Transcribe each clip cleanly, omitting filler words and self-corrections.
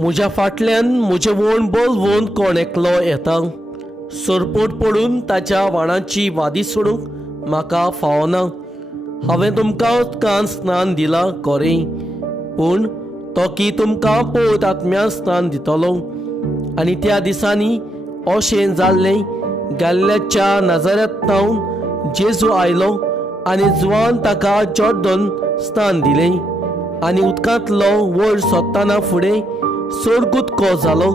म्हज्या फाटल्यान म्हजें वोण बोलवून कोण एकलो येता, सोरपोट पडून ताच्या वाणाची वादी सोडूंक म्हाका फावना. हांवें तुमकां उदकान स्नान दिलां खरें, पूण तो की तुमकां पळोवत आत्म्या स्नान दितलो. आनी त्या दिसांनी अशें जाल्लें, गलिलाच्या नाजारेतांतल्यान जेजू आयलो आनी जुवान ताका जॉर्दन स्नान दिलें. आनी उदकांतलो वयर सोदतना फुडें सोडकुतको जालो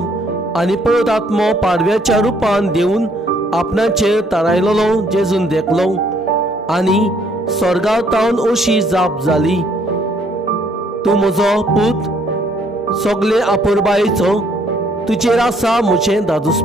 आनी पळोवत आत्मो पाडव्याच्या रुपान देऊन आपणाचेर थारायलोलो जेजून देखलो. आनी स्वर्गांतावन अशी जाप जाली, तूं म्हजो पूत, सगले आपुरबायेचो तुजेर आसा म्हजें दादूस.